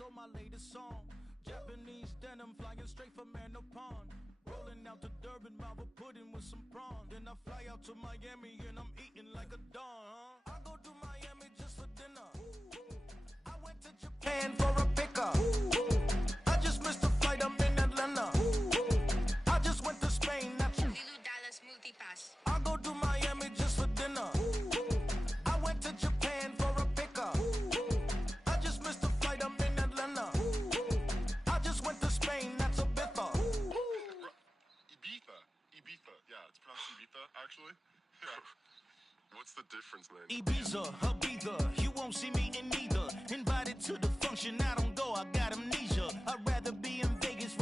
so my latest song. Japanese denim flying straight from Manapon. Rolling out to Durban, Marble pudding with some prawn. Then I fly out to Miami and I'm eating like a don. I go to Miami just for dinner. I went to Japan for a pickup. I just missed a flight, I'm in Atlanta. I just went to Spain, not you. Dallas Multipass. I go to Miami just for dinner. I went to Japan for a pickup. I just missed a flight, I'm in Atlanta. I just went to Spain, that's a Ibiza. Ibiza. Yeah, it's pronounced Ibiza, actually. What's the difference, man? Ibiza, Ibiza, you won't see me in neither. Invited to the function, I don't go, I got amnesia. I'd rather be in Vegas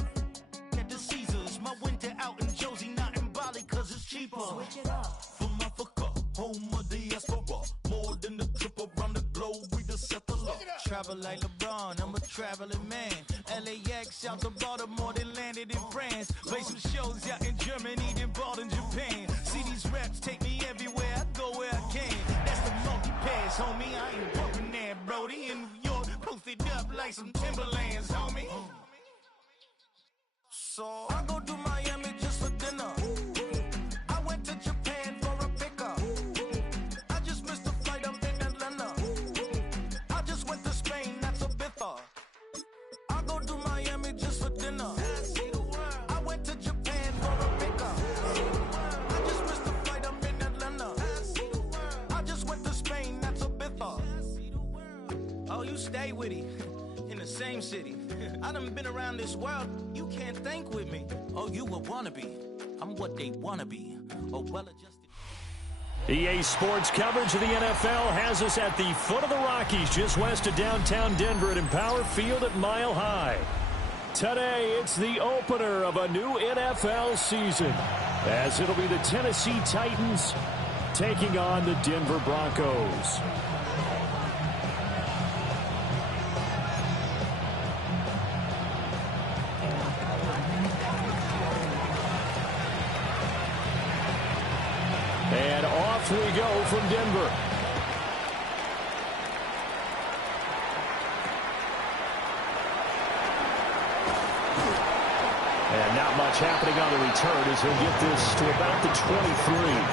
at the Caesars. My winter out in Josie, not in Bali, cause it's cheaper. Switch it up. From Africa, home of the diaspora. More than the trip around the globe, we the settler. Travel like LeBron, I'm a traveling man. LAX out to Baltimore, then landed in France. Play some shows out in Germany, then bought in Japan. See these reps take me everywhere, I go where I can. That's the multi-pass, homie, I ain't working there, Brody. In New York, posted up like some Timberlands, homie. So I go to Miami just for dinner. I went to Japan for a pickup. I just missed a flight, I'm in Atlanta. I just went to Spain, that's Ibiza. I go to Miami just for dinner. I went to Japan for a pickup. I just missed a flight, I'm in Atlanta. I just went to Spain, that's Ibiza. Oh, you stay with it. In the same city. I done been around this world, you can't think with me. Oh, you a wannabe. I'm what they wanna be. Oh, well-adjusted. EA Sports coverage of the NFL has us at the foot of the Rockies, just west of downtown Denver at Empower Field at Mile High. Today, it's the opener of a new NFL season, as it'll be the Tennessee Titans taking on the Denver Broncos. And off we go from Denver. And not much happening on the return as he'll get this to about the 23.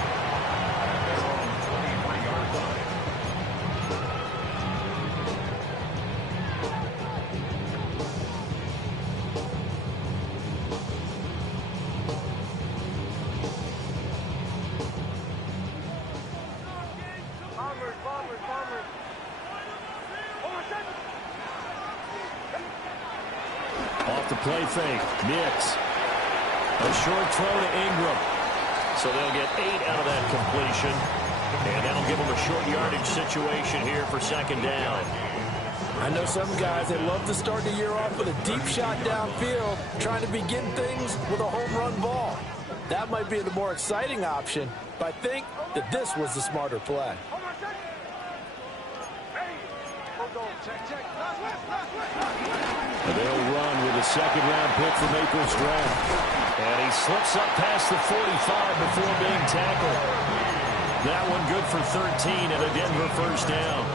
Off the play fake, Nix. A short throw to Ingram. So they'll get 8 out of that completion. And that'll give them a short yardage situation here for second down. I know some guys that love to start the year off with a deep shot downfield, trying to begin things with a home run ball. That might be the more exciting option, but I think that this was the smarter play. And they'll run with a second-round pick from April's draft. And he slips up past the 45 before being tackled. That one good for 13 and a Denver first down.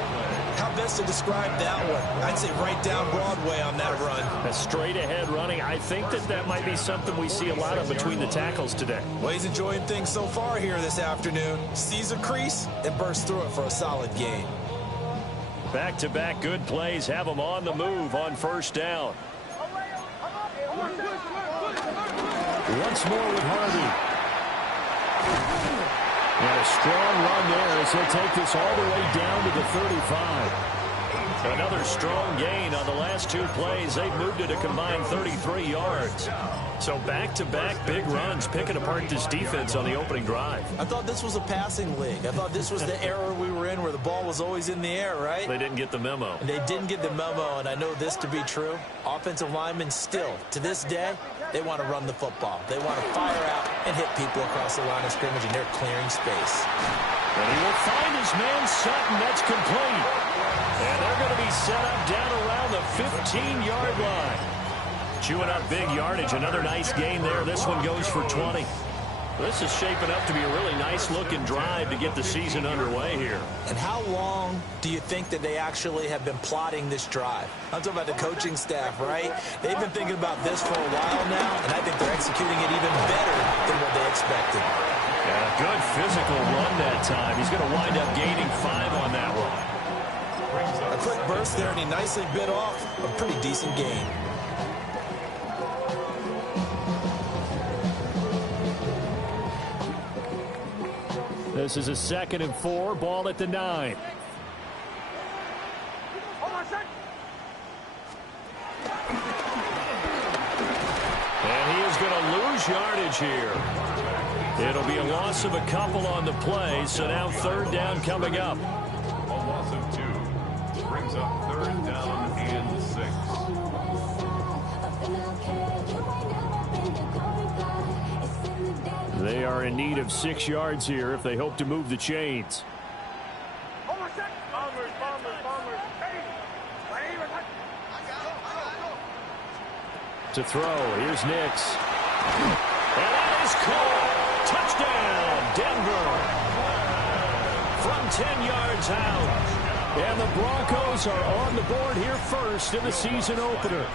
How best to describe that one? I'd say right down Broadway on that run. A straight-ahead running. I think that might be something we see a lot of between the tackles today. Well, he's enjoying things so far here this afternoon. Sees a crease and bursts through it for a solid gain. Back-to-back good plays have them on the move on first down. Once more with Harvey. And a strong run there as he'll take this all the way down to the 35. Another strong gain on the last 2 plays. They've moved it a combined 33 yards. So back-to-back big runs picking apart this defense on the opening drive. I thought this was a passing league. I thought this was the era we were in where the ball was always in the air, right? They didn't get the memo. And they didn't get the memo, and I know this to be true. Offensive linemen still, to this day, they want to run the football. They want to fire out and hit people across the line of scrimmage, and they're clearing space. And he will find his man Sutton. That's complete. And they're going to be set up down around the 15-yard line. Chewing up big yardage. Another nice gain there. This one goes for 20. This is shaping up to be a really nice-looking drive to get the season underway here. And how long do you think that they actually have been plotting this drive? I'm talking about the coaching staff, right? They've been thinking about this for a while now, and I think they're executing it even better than what they expected. Yeah, good physical run that time. He's going to wind up gaining 5 on that one. A quick burst there, and he nicely bit off a pretty decent gain. This is a 2nd and 4, ball at the 9. And he is going to lose yardage here. It'll be a loss of a couple on the play, so now 3rd down coming up. A loss of 2 brings up 3rd down and 6. They are in need of 6 yards here if they hope to move the chains. To throw, here's Nix. And that is caught. Touchdown, Denver. From 10 yards out. And the Broncos are on the board here first in the season opener.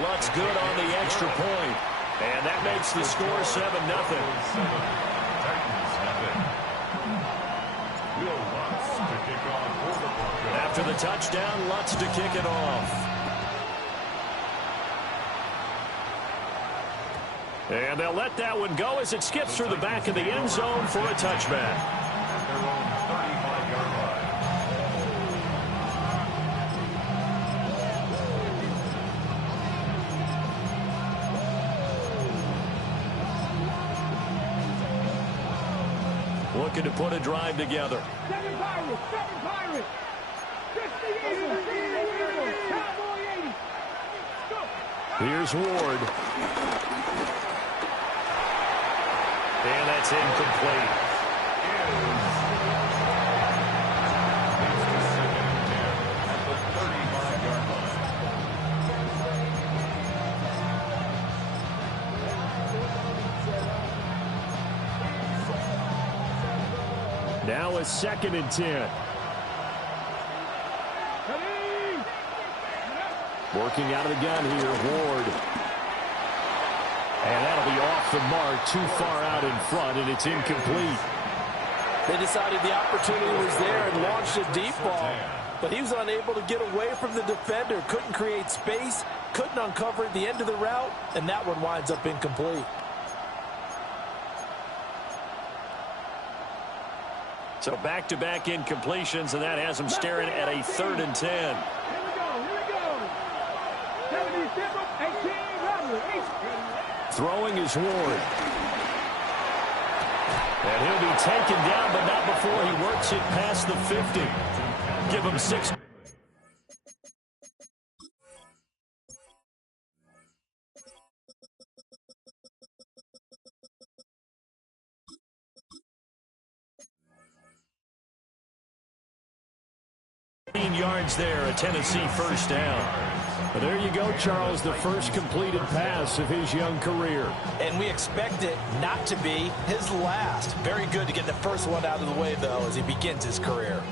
Lutz good on the extra point. And that makes the score 7-0. After the touchdown, Lutz to kick it off. And they'll let that one go as it skips through the back of the end zone for a touchback. Looking to put a drive together. Seven Pirates. Here's Ward. And that's incomplete. Now a 2nd and 10. Working out of the gun here, Ward. And that'll be off the mark, too far out in front, and it's incomplete. They decided the opportunity was there and launched a deep ball, but he was unable to get away from the defender, couldn't create space, couldn't uncover the end of the route, and that one winds up incomplete. So back-to-back incompletions, and that has him staring at a 3rd and 10. Here we go. 77, 18, Throwing is Ward. And he'll be taken down, but not before he works it past the 50. Give him 6. Yards there, a Tennessee 1st down. But there you go, Charles, the first completed pass of his young career. And we expect it not to be his last. Very good to get the first one out of the way, though, as he begins his career.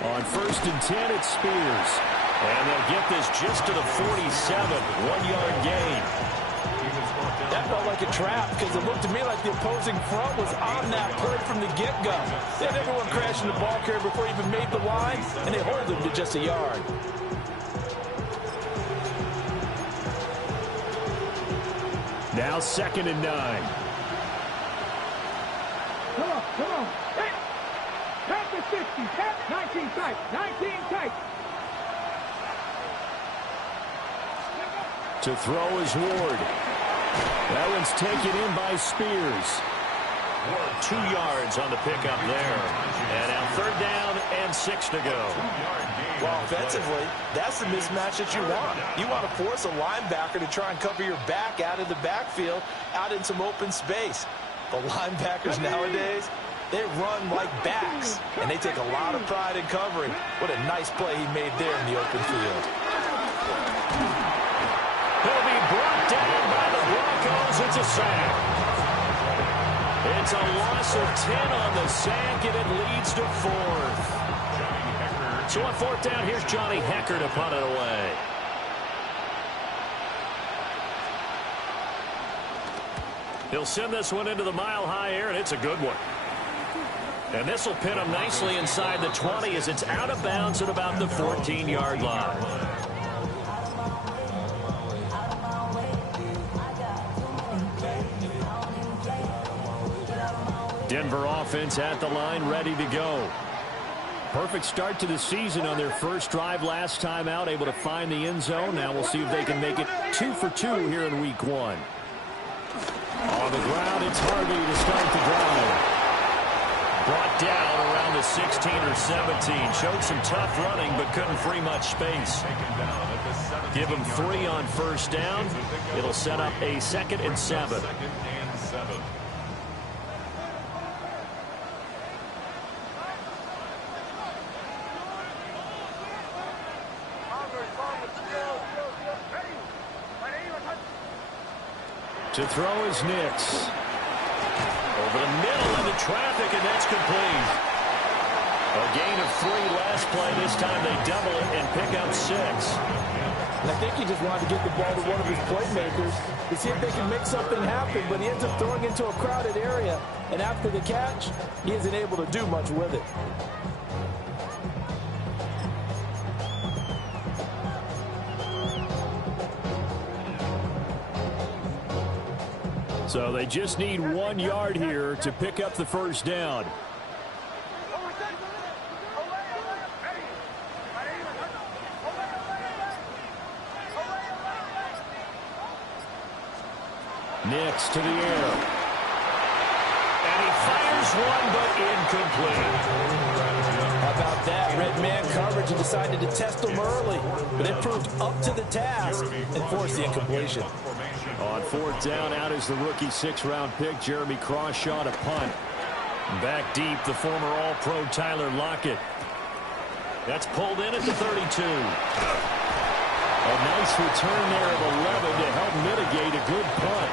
On 1st and 10, it's Spears. And they'll get this just to the 47, 1-yard gain. That felt like a trap because it looked to me like the opposing front was on that play from the get-go. They had everyone crashing the ball carrier before he even made the line, and they hold him to just a yard. Now 2nd and 9. Come on. Tap the 60. Tap 19 tight. 19 tight. To throw is Ward. That one's taken in by Spears. 2 yards on the pickup there. And now 3rd down and 6 to go. Well, offensively, that's the mismatch that you want. You want to force a linebacker to try and cover your back out of the backfield, out in some open space. The linebackers nowadays, they run like backs, and they take a lot of pride in covering. What a nice play he made there in the open field. He'll be brought down by the Broncos. It's a sack. It's a loss of 10 on the sack, and it leads to 4th. So on 4th down, here's Johnny Hecker to punt it away. He'll send this one into the mile-high air, and it's a good one. And this will pin him nicely inside the 20 as it's out of bounds at about the 14-yard line. Denver offense at the line, ready to go. Perfect start to the season on their first drive last time out, able to find the end zone. Now we'll see if they can make it 2 for 2 here in week 1. On the ground, it's Harvey to start the drive. Brought down around the 16 or 17. Showed some tough running, but couldn't free much space. Give him 3 on first down. It'll set up a 2nd and 7. To throw is Nix. Over the middle into traffic, and that's complete. A gain of 3 last play. This time they double it and pick up 6. And I think he just wanted to get the ball to one of his playmakers to see if they can make something happen, but he ends up throwing into a crowded area, and after the catch, he isn't able to do much with it. So they just need 1 yard here to pick up the first down. Nix to the air. And he fires one, but incomplete. How about that? Red man coverage and decided to test him early, but it proved up to the task and forced the incompletion. On 4th down, out is the rookie 6th-round pick, Jeremy Crawshaw, to punt. Back deep, the former All-Pro Tyler Lockett. That's pulled in at the 32. A nice return there of 11 to help mitigate a good punt.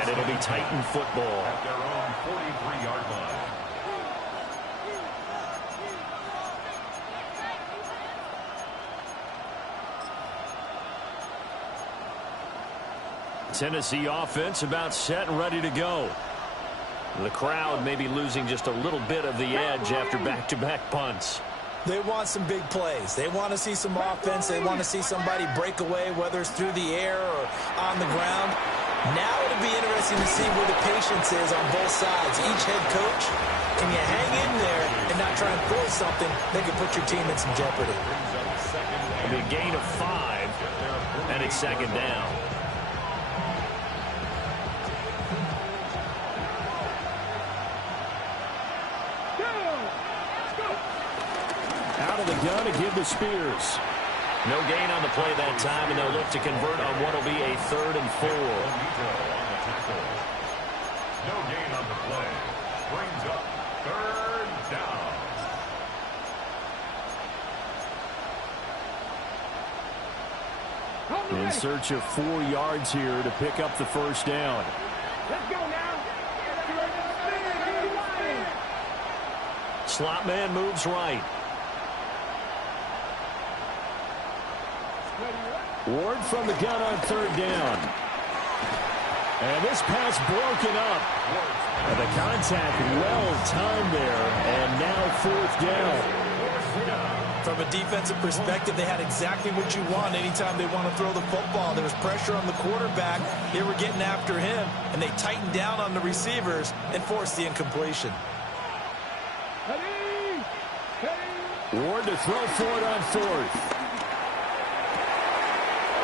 And it'll be Titan football. At their own 43-yard line. Tennessee offense about set and ready to go. The crowd may be losing just a little bit of the edge after back-to-back punts. They want some big plays. They want to see some offense. They want to see somebody break away, whether it's through the air or on the ground. Now it'll be interesting to see where the patience is on both sides. Each head coach, can you hang in there and not try and force something that could put your team in some jeopardy? It'll be a gain of 5, and it's 2nd down. Out of the gun to give to Spears. No gain on the play that time, and they'll look to convert on what will be a 3rd and 4. No gain on the play. Brings up 3rd down. In search of 4 yards here to pick up the first down. Let's go now. Slot man moves right. Ward from the gun on 3rd down. And this pass broken up. And the contact well timed there. And now 4th down. From a defensive perspective, they had exactly what you want anytime they want to throw the football. There was pressure on the quarterback. They were getting after him, and they tightened down on the receivers and forced the incompletion. Ward to throw for it on 4th.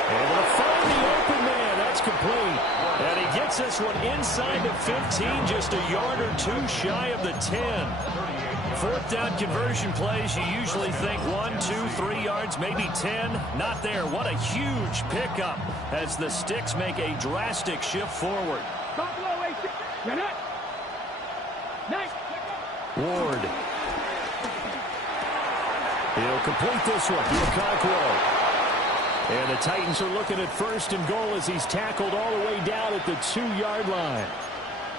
Able to find the open man. That's complete. And he gets this one inside the 15, just a yard or 2 shy of the 10. 4th down conversion plays, you usually think 1, 2, 3 yards, maybe 10. Not there. What a huge pickup as the Sticks make a drastic shift forward. Ward. He'll complete this one. Okonkwo. And the Titans are looking at first and goal as he's tackled all the way down at the 2-yard line.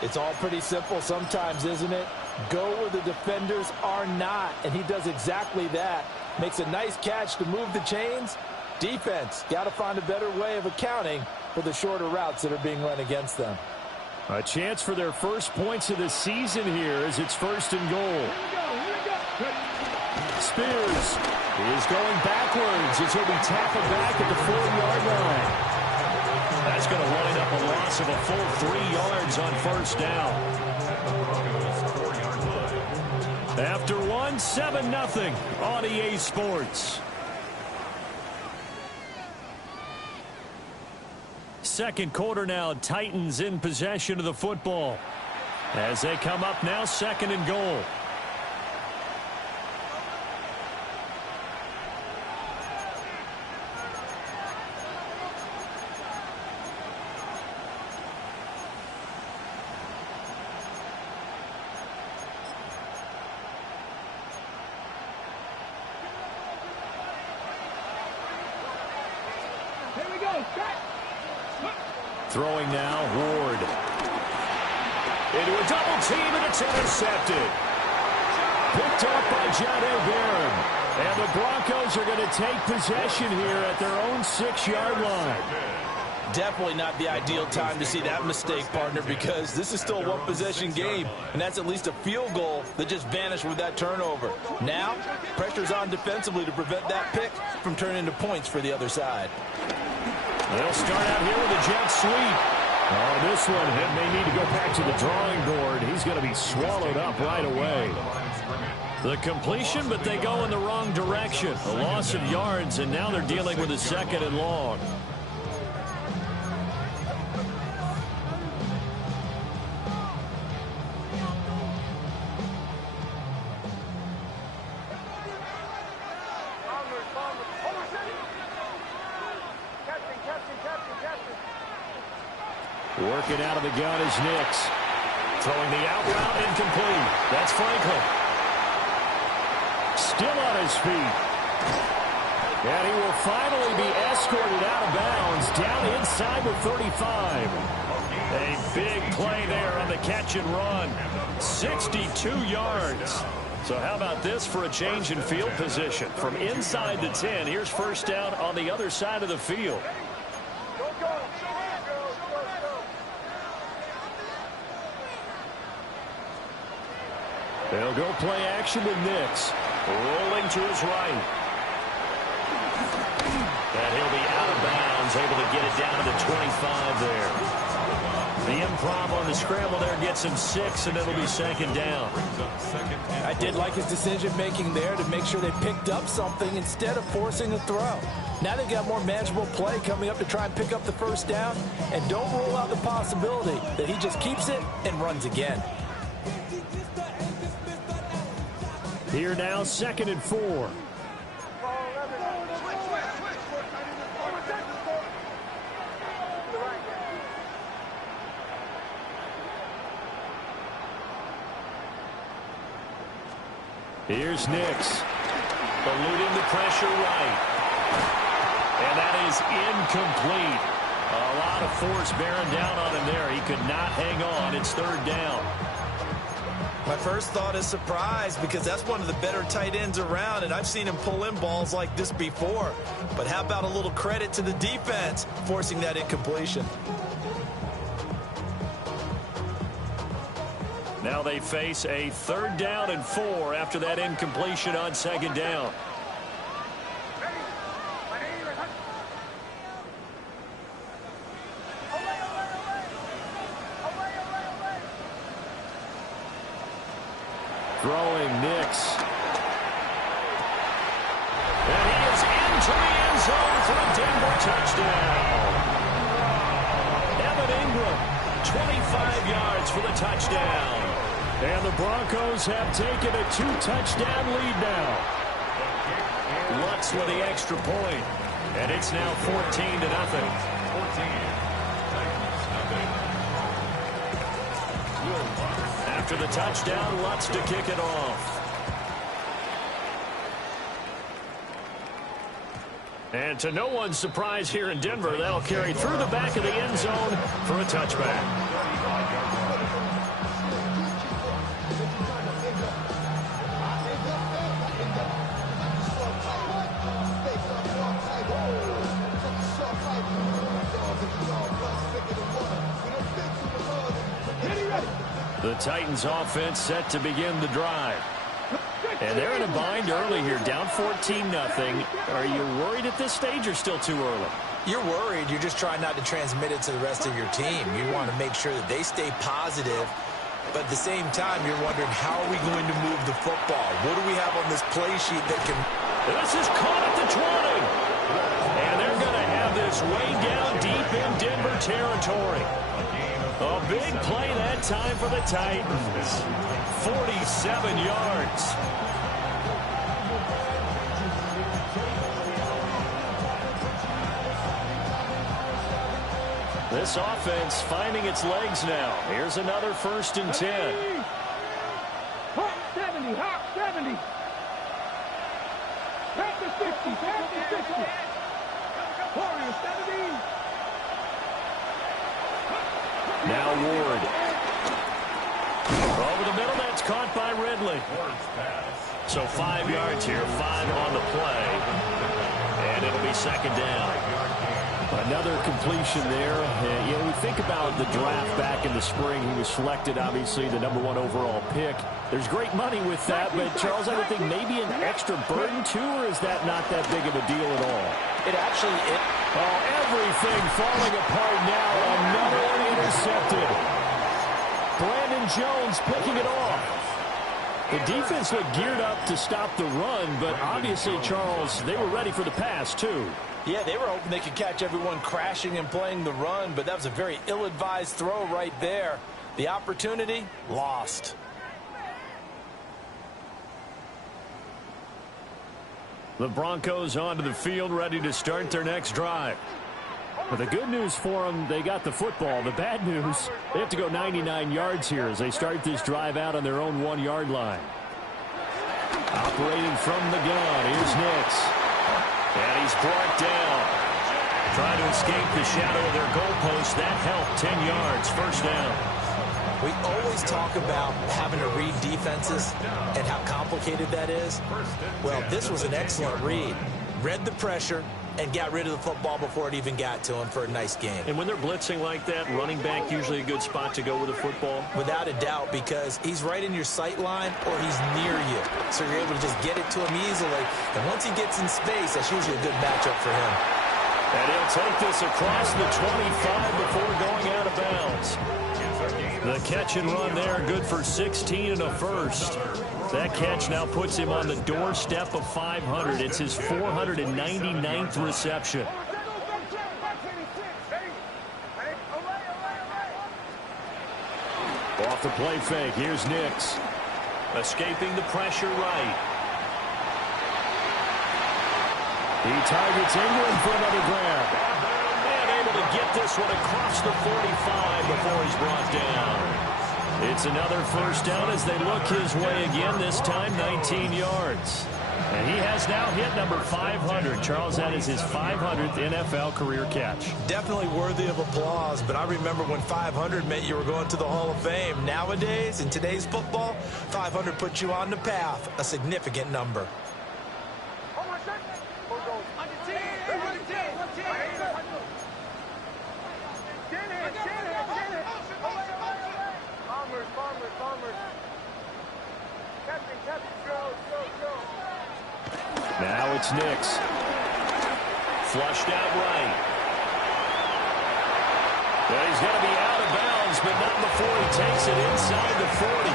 It's all pretty simple sometimes, isn't it? Go where the defenders are not, and he does exactly that. Makes a nice catch to move the chains. Defense, got to find a better way of accounting for the shorter routes that are being run against them. A chance for their first points of the season here as it's first and goal. Spears is going backwards as he'll be tackled back at the 4-yard line. That's going to wind up a loss of a full 3 yards on first down. After one, 7-0 on EA Sports. Second quarter now, Titans in possession of the football. As they come up now, second and goal. Throwing now, Ward. Into a double team, and it's intercepted. Picked up by John Barron. And the Broncos are going to take possession here at their own 6-yard line. Definitely not the ideal time to see that mistake, partner, because this is still a one-possession game, and that's at least a field goal that just vanished with that turnover. Now, pressure's on defensively to prevent that pick from turning into points for the other side. They'll start out here with a jet sweep. Oh, this one, it may need to go back to the drawing board. He's going to be swallowed up right away. The completion, but they go in the wrong direction. A loss of yards, and now they're dealing with a second and long. Working out of the gun is Nix. Throwing the out route, incomplete. That's Franklin. Still on his feet. And he will finally be escorted out of bounds down inside the 35. A big play there on the catch and run. 62 yards. So how about this for a change in field position? From inside the 10, here's first down on the other side of the field. They'll go play action with Nix. Rolling to his right. And he'll be out of bounds, able to get it down to the 25 there. The improv on the scramble there gets him 6, and it'll be second down. I did like his decision-making there to make sure they picked up something instead of forcing a throw. Now they've got more manageable play coming up to try and pick up the first down, and don't rule out the possibility that he just keeps it and runs again. Here now, second and 4. Here's Nix. Eluding the pressure right. And that is incomplete. A lot of force bearing down on him there. He could not hang on. It's third down. My first thought is surprise, because that's one of the better tight ends around, and I've seen him pull in balls like this before. But how about a little credit to the defense forcing that incompletion? Now they face a third down and 4 after that incompletion on second down. Throwing Nix. And he is into the end zone for a Denver touchdown. Evan Ingram, 25 yards for the touchdown. And the Broncos have taken a 2-touchdown lead now. Lutz with the extra point. And it's now 14-0. 14. after the touchdown. Lutz to kick it off. And to no one's surprise here in Denver, that'll carry through the back of the end zone for a touchback. The Titans offense set to begin the drive. And they're in a bind early here, down 14-0. Are you worried at this stage or still too early? You're worried. You're just trying not to transmit it to the rest of your team. You want to make sure that they stay positive. But at the same time, you're wondering, how are we going to move the football? What do we have on this play sheet that can... This is caught at the 20. And they're going to have this way down deep in Denver territory. A big play that time for the Titans. 47 yards. This offense finding its legs now. Here's another 1st and 10. Hawk 70, Hawk 70. Back to 60, back to 60. Warrior 70. Now Ward. Over the middle, that's caught by Ridley. So 5 yards here, 5 on the play. And it'll be 2nd down. Another completion there. You know, we think about the draft back in the spring. He was selected, obviously, the #1 overall pick. There's great money with that, but Charles, I would think maybe an extra burden too, or is that not that big of a deal at all? It actually is. Oh, everything falling apart now. Another one intercepted. Brandon Jones picking it off. The defense looked geared up to stop the run, but obviously, Charles, they were ready for the pass too. Yeah, they were hoping they could catch everyone crashing and playing the run, but that was a very ill-advised throw right there. The opportunity, lost. The Broncos onto the field, ready to start their next drive. But the good news for them, they got the football. The bad news, they have to go 99 yards here as they start this drive out on their own 1-yard line. Operating from the gun, here's Nix. And he's brought down. Trying to escape the shadow of their goalpost. That helped. 10 yards, 1st down. We always talk about having to read defenses and how complicated that is. Well, this was an excellent read. Read the pressure and got rid of the football before it even got to him for a nice game. And when they're blitzing like that, running back usually a good spot to go with the football? Without a doubt, because he's right in your sight line or he's near you. So you're able to just get it to him easily. And once he gets in space, that's usually a good matchup for him. And he'll take this across the 25 before going out of bounds. The catch and run there, good for 16 and a 1st. That catch now puts him on the doorstep of 500. It's his 499th reception. Off the play fake, here's Nix. Escaping the pressure right. He targets England for another grab. And able to get this one across the 45 before he's brought down. It's another 1st down as they look his way again, this time 19 yards. And he has now hit number 500. Charles, that is his 500th NFL career catch. Definitely worthy of applause, but I remember when 500 meant you were going to the Hall of Fame. Nowadays, in today's football, 500 puts you on the path, a significant number. Now it's Nix. Flushed out right. Well, he's going to be out of bounds, but not before he takes it inside the 40.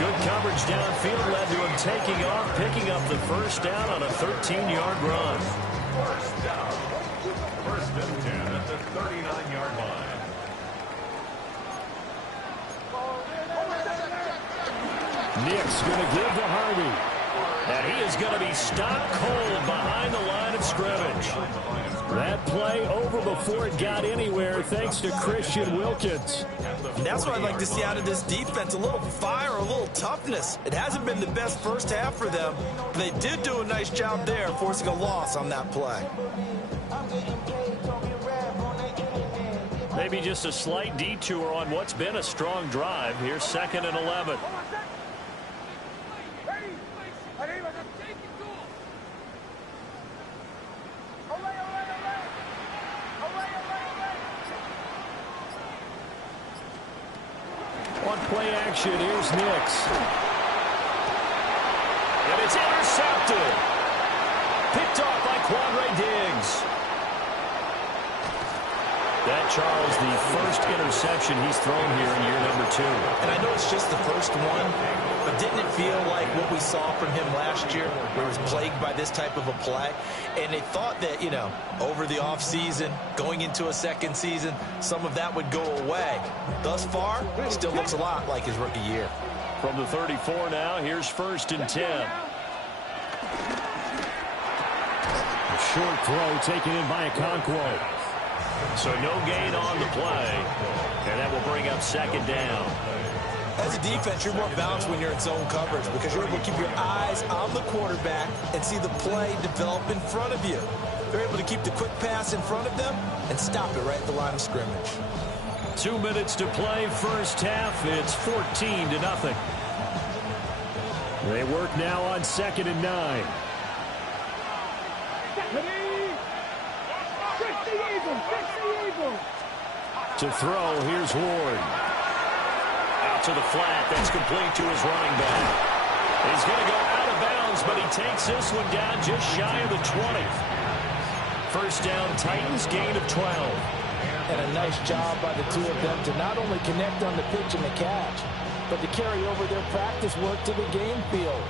Good coverage downfield led to him taking off, picking up the 1st down on a 13-yard run. 1st down. 1st and 10 at the 39-yard line. Nick's going to give to Harvey. And he is going to be stopped cold behind the line of scrimmage. That play over before it got anywhere thanks to Christian Wilkins. And that's what I'd like to see out of this defense, a little fire, a little toughness. It hasn't been the best first half for them. They did do a nice job there, forcing a loss on that play. Maybe just a slight detour on what's been a strong drive. Here's 2nd and 11. On play action, here's Nix. And it's intercepted. Picked off by Quandre Diggs. That, Charles, the first interception he's thrown here in year number 2. And I know it's just the first one, but didn't it feel like what we saw from him last year, where he was plagued by this type of a play? And they thought that, you know, over the offseason, going into a second season, some of that would go away. Thus far, still looks a lot like his rookie year. From the 34 now, here's 1st and 10. A short throw taken in by Okonkwo. So no gain on the play, and that will bring up 2nd down. As a defense, you're more balanced when you're in zone coverage because you're able to keep your eyes on the quarterback and see the play develop in front of you. They're able to keep the quick pass in front of them and stop it right at the line of scrimmage. 2 minutes to play, first half. It's 14-0. They work now on 2nd and 9. To throw, here's Ward. Out to the flat, that's complete to his running back. He's going to go out of bounds, but he takes this one down just shy of the 20. First down, Titans, gain of 12. And a nice job by the two of them to not only connect on the pitch and the catch, but to carry over their practice work to the game field.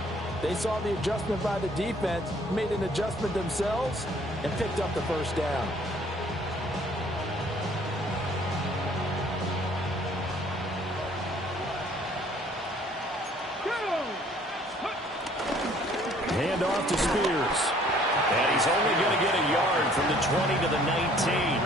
They saw the adjustment by the defense, made an adjustment themselves, and picked up the first down. Hand off to Spears. And he's only going to get a yard from the 20 to the 19.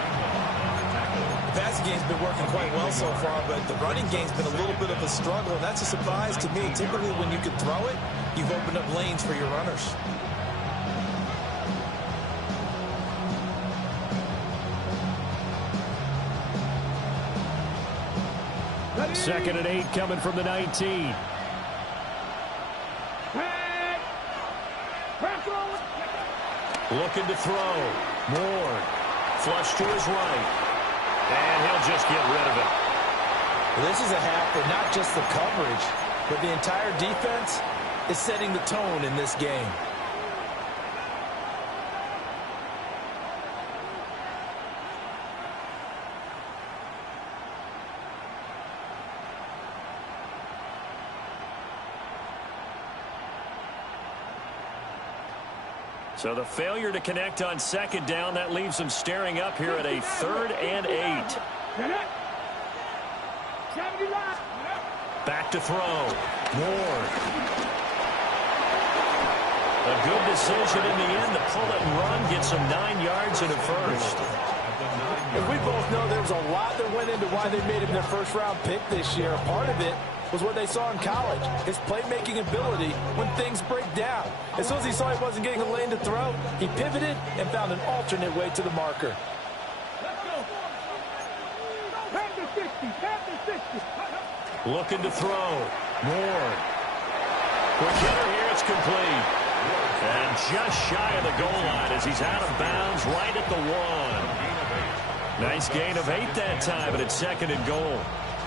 The passing game's been working quite well so far, but the running game's been a little bit of a struggle, and that's a surprise to me. Typically, when you can throw it, you've opened up lanes for your runners. Second and 8 coming from the 19. Looking to throw. Moore. Flush to his right. And he'll just get rid of it. Well, this is a half where not just the coverage, but the entire defense is setting the tone in this game. So the failure to connect on 2nd down, that leaves them staring up here at a 3rd and 8. Back to throw. Ward. A good decision in the end to pull it and run, get some 9 yards and a first. And we both know there's a lot that went into why they made him their first-round pick this year. Part of it was what they saw in college, his playmaking ability when things break down. As soon as he saw he wasn't getting a lane to throw, he pivoted and found an alternate way to the marker. Looking to throw. Ward. Quick hitter here, it's complete. And just shy of the goal line as he's out of bounds right at the 1. Nice gain of 8 that time, but it's 2nd and goal.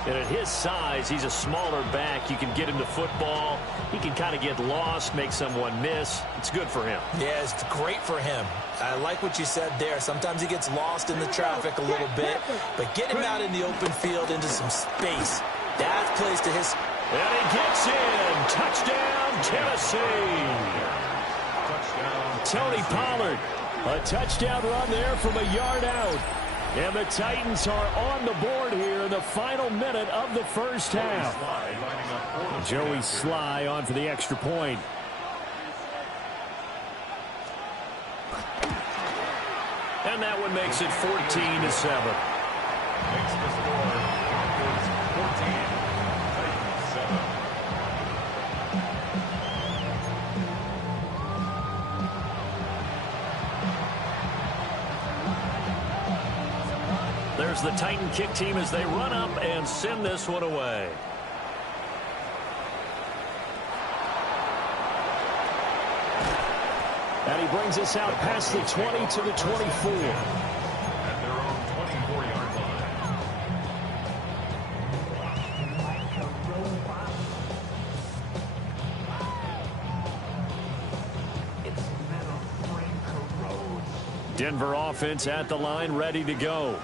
And at his size, he's a smaller back. You can get him to football. He can kind of get lost, make someone miss. It's good for him. Yeah, it's great for him. I like what you said there. Sometimes he gets lost in the traffic a little bit, but get him out in the open field into some space. That plays to his... And he gets in. Touchdown, Tennessee. Tony Pollard. A touchdown run there from a yard out. And the Titans are on the board here in the final minute of the first half. Joey Sly on for the extra point. And that one makes it 14-7. Makes the score Broncos 14, Titans 7. There's the Titan kick team as they run up and send this one away. And he brings us out past the 20 to the 24. At their own 24-yard line. Denver offense at the line, ready to go.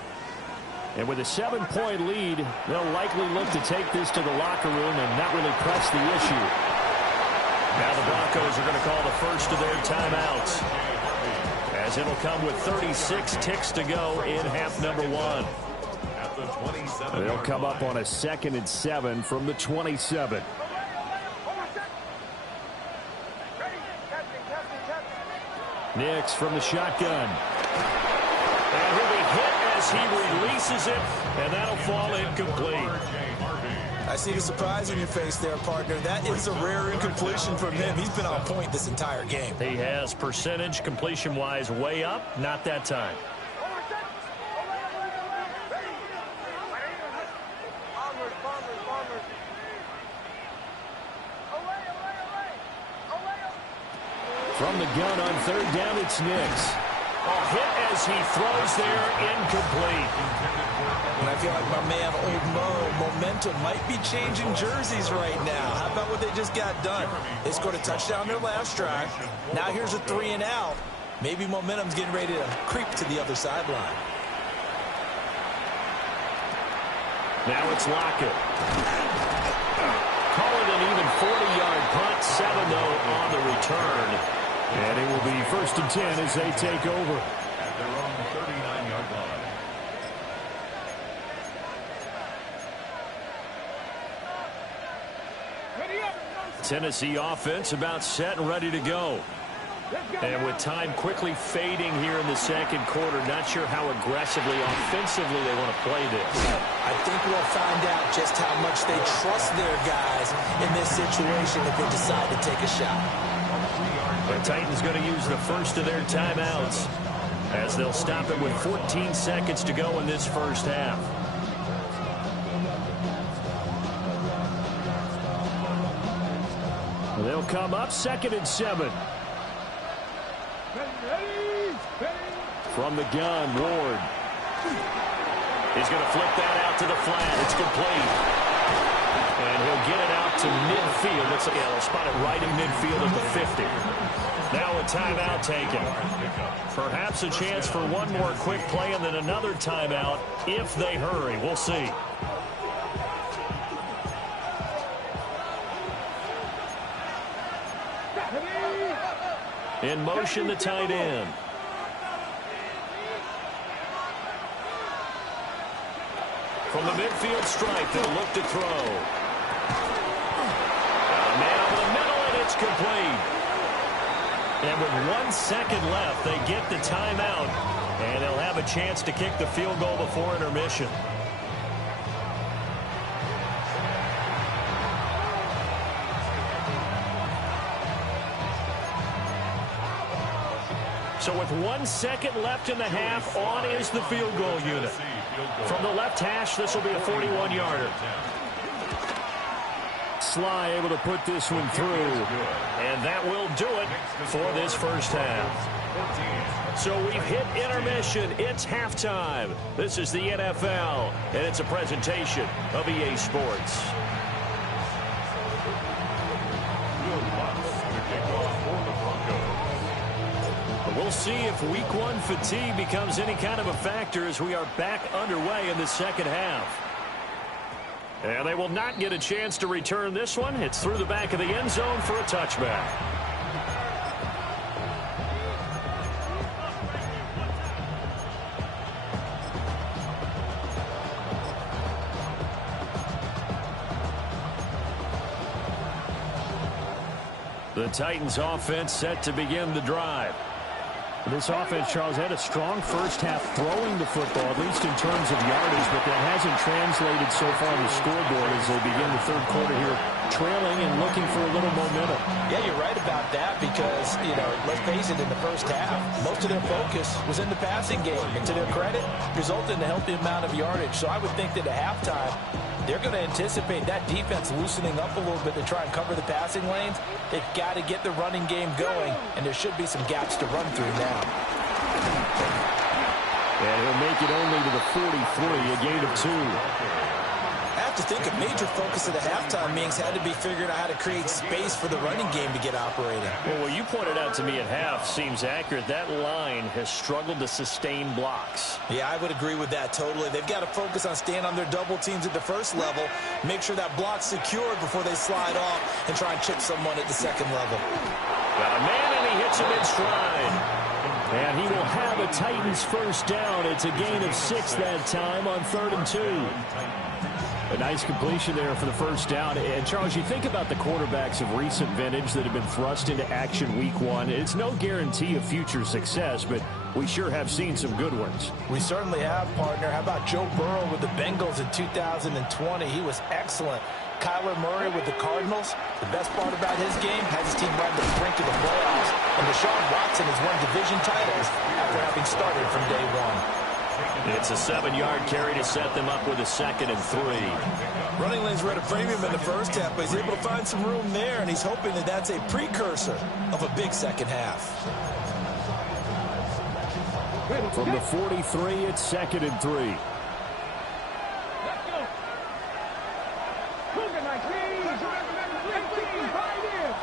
And with a 7-point lead, they'll likely look to take this to the locker room and not really press the issue. Now the Broncos are going to call the first of their timeouts, as it'll come with 36 ticks to go in half number 1. At the 27. They'll come up on a 2nd and 7 from the 27. Nix from the shotgun. And he'll be hit as he releases it, and that'll fall incomplete. I see the surprise on your face there, partner. That is a rare incompletion from him. He's been on point this entire game. He has percentage completion-wise way up, not that time. From the gun on 3rd down, it's Nix. Hit as he throws there, incomplete. And I feel like my man, Old Mo, momentum might be changing jerseys right now. How about what they just got done? They scored a touchdown their last drive. Now here's a 3 and out. Maybe momentum's getting ready to creep to the other sideline. Now it's Lockett. Call it an even 40-yard punt, 7-0 on the return. And it will be 1st and 10 as they take over. At their own 39-yard line. Tennessee offense about set and ready to go. And with time quickly fading here in the 2nd quarter, not sure how aggressively, offensively they want to play this. I think we'll find out just how much they trust their guys in this situation if they decide to take a shot. The Titans going to use the first of their timeouts as they'll stop it with 14 seconds to go in this first half. They'll come up 2nd and 7. From the gun, Ward. He's going to flip that out to the flat. It's complete. And he'll get it out to midfield. Looks like they'll spot it right in midfield at the 50. Now a timeout taken. Perhaps a chance for one more quick play and then another timeout if they hurry. We'll see. In motion, the tight end. From the midfield stripe, they'll look to throw. A man over the middle, and it's complete. And with 1 second left, they get the timeout, and they'll have a chance to kick the field goal before intermission. So with 1 second left in the half, on is the field goal unit. From the left hash, this will be a 41-yarder. Sly able to put this one through. And that will do it for this first half. So we've hit intermission. It's halftime. This is the NFL, and it's a presentation of EA Sports. We'll see if Week 1 fatigue becomes any kind of a factor as we are back underway in the second half. And they will not get a chance to return this one. It's through the back of the end zone for a touchback. The Titans offense set to begin the drive. This offense, Charles, had a strong first half throwing the football, at least in terms of yardage, but that hasn't translated so far on the scoreboard as they begin the third quarter here, trailing and looking for a little momentum. Yeah, you're right about that because, let's face it, in the first half, most of their focus was in the passing game. And to their credit, resulted in a healthy amount of yardage. So I would think that at halftime, they're going to anticipate that defense loosening up a little bit to try and cover the passing lanes. They've got to get the running game going, and there should be some gaps to run through now. And he'll make it only to the 43, a gain of 2. I have to think a major focus of the halftime meetings had to be figuring out how to create space for the running game to get operating. Well, what you pointed out to me at half seems accurate. That line has struggled to sustain blocks. Yeah, I would agree with that totally. They've got to focus on staying on their double teams at the first level, make sure that block's secured before they slide off and try and chip someone at the second level. Got a man, and he hits him in stride. And he will have a Titans first down. It's a gain of 6 that time on 3rd and 2. A nice completion there for the first down. And, Charles, you think about the quarterbacks of recent vintage that have been thrust into action week 1. It's no guarantee of future success, but we sure have seen some good ones. We certainly have, partner. How about Joe Burrow with the Bengals in 2020? He was excellent. Kyler Murray with the Cardinals. The best part about his game has his team right on the brink of the playoffs. And Deshaun Watson has won division titles after having started from day 1. It's a 7-yard carry to set them up with a 2nd and 3. Running lanes were at a premium in the first half, but he's able to find some room there, and he's hoping that that's a precursor of a big second half. From the 43, it's 2nd and 3. Let's go. Cougar 19, 5 years.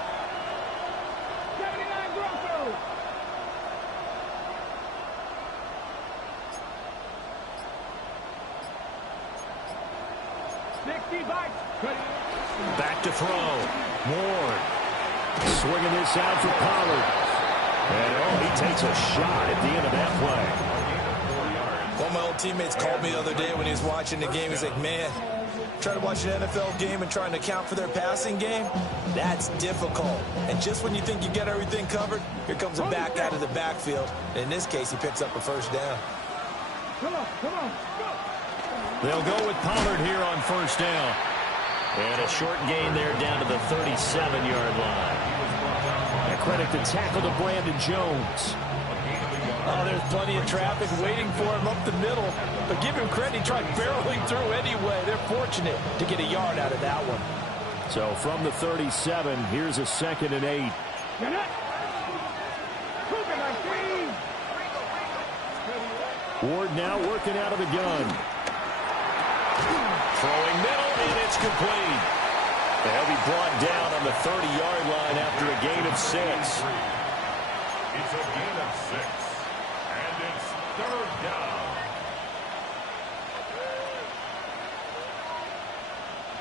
79 Broncos. Back to throw. Ward swinging this out for Pollard. And, he takes a shot at the end of that play. One of my old teammates called me the other day when he was watching the game. He's like, man, trying to watch an NFL game and trying to account for their passing game, that's difficult. And just when you think you get everything covered, here comes a back out of the backfield. And in this case, he picks up a first down. Come on, go. They'll go with Pollard here on first down. And a short gain there down to the 37-yard line. A credit to tackle to Brandon Jones. Oh, there's plenty of traffic waiting for him up the middle. But give him credit, he tried barreling through anyway. They're fortunate to get a yard out of that one. So from the 37, here's a 2nd and 8. Ward now working out of the gun. Throwing middle, and it's complete. They'll be brought down on the 30-yard line after a gain of 6. It's a gain of 6, and it's 3rd down.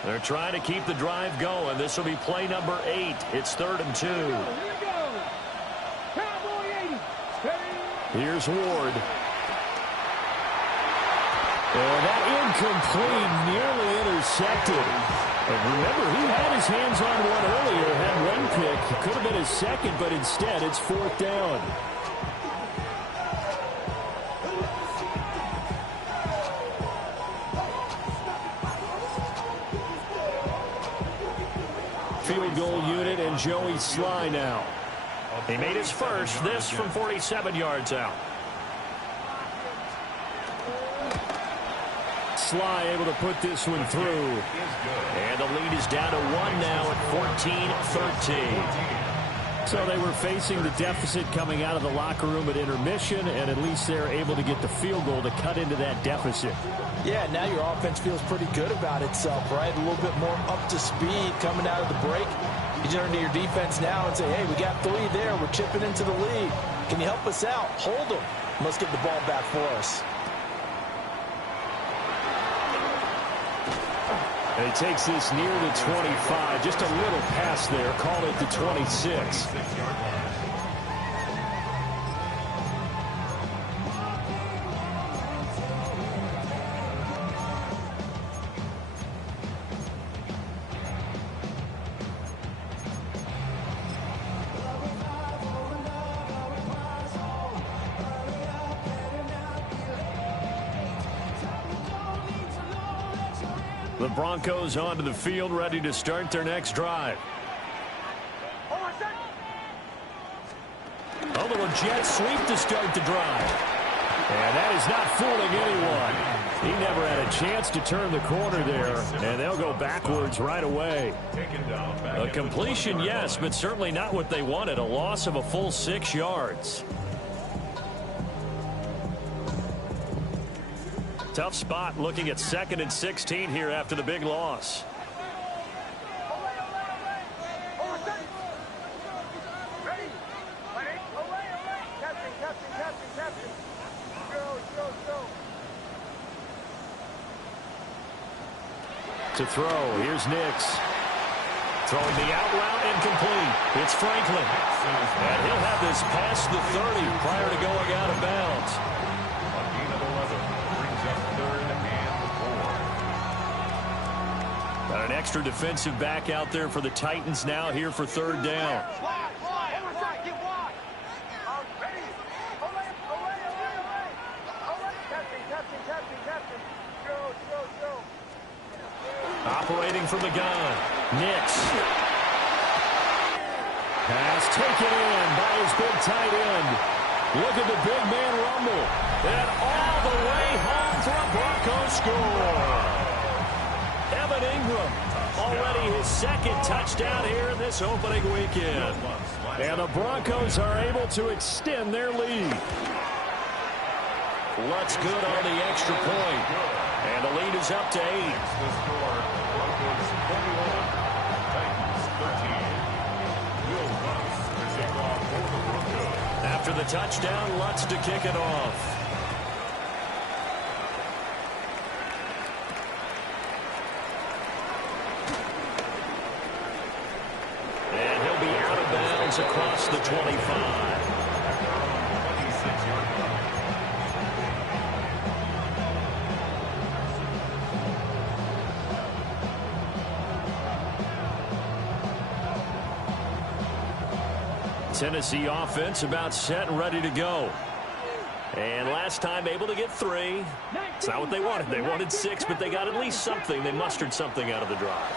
They're trying to keep the drive going. This will be play number 8. It's 3rd and 2. Here we go. Cowboy 80. Here's Ward. And that incomplete, nearly intercepted. And remember, he had his hands on one earlier, had one pick. It could have been his second, but instead it's 4th down. Field goal unit and Joey Sly now. He made his first, this from 47 yards out. Sly able to put this one through. And the lead is down to 1 now at 14-13. So they were facing the deficit coming out of the locker room at intermission, and at least they're able to get the field goal to cut into that deficit. Yeah, now your offense feels pretty good about itself, right? A little bit more up to speed coming out of the break. You turn to your defense now and say, hey, we got 3 there. We're chipping into the lead. Can you help us out? Hold them. Let's get the ball back for us. And he takes this near the 25. Just a little pass there. Call it the 26. the Broncos onto the field, ready to start their next drive. A little jet sweep to start the drive. And that is not fooling anyone. He never had a chance to turn the corner there, and they'll go backwards right away. A completion, yes, but certainly not what they wanted. A loss of a full 6 yards. Tough spot looking at 2nd and 16 here after the big loss. To throw, here's Nix. Throwing the out route, incomplete. It's Franklin. And he'll have this past the 30 prior to going out of bounds. A gain of 11 brings up 3rd and 4. Got an extra defensive back out there for the Titans now here for 3rd down. Operating from the gun, Nix. Pass taken in by his big tight end. Look at the big man rumble. And all the way home for a Broncos score. Evan Ingram, already his 2nd touchdown here in this opening weekend. And the Broncos are able to extend their lead. Lutz good on the extra point. And the lead is up to 8. After the touchdown, Lutz to kick it off. And he'll be out of bounds across the 25. Tennessee offense about set and ready to go. And last time able to get 3. It's not what they wanted. They wanted 6, but they got at least something. They mustered something out of the drive.